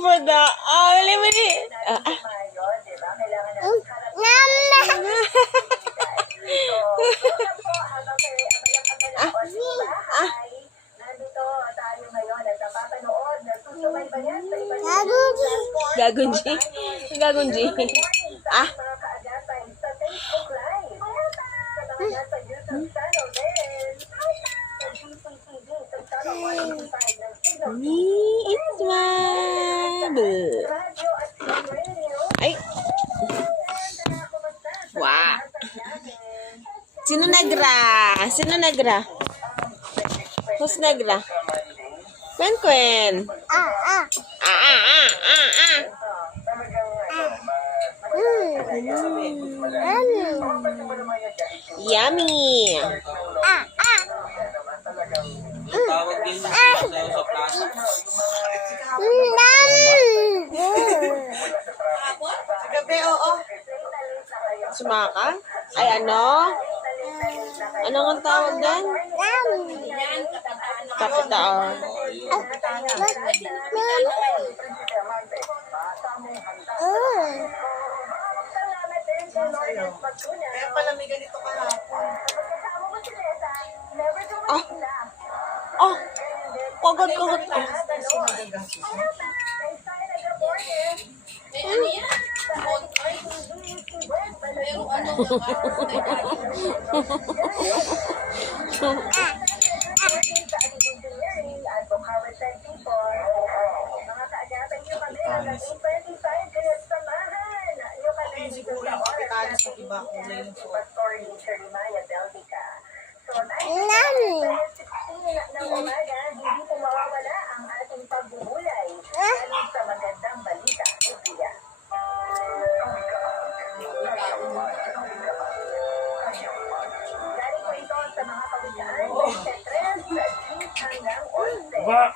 Mada, wala mo ni. Gagunji. Gagunji. Ah. It's my ay. Wow. Sino nagra? Sino nagra? Who's nagra? Kwen. Yummy. Tawag din sa plaza. Gabi, oo. Sumaka? Ay, ano? Ano ang tawag din? Kapitaan. Kaya pala may ganito kahapon. Ah. Oh. Kagad. Siguro yung kapitalis ng iba kung na yung suot. Ba?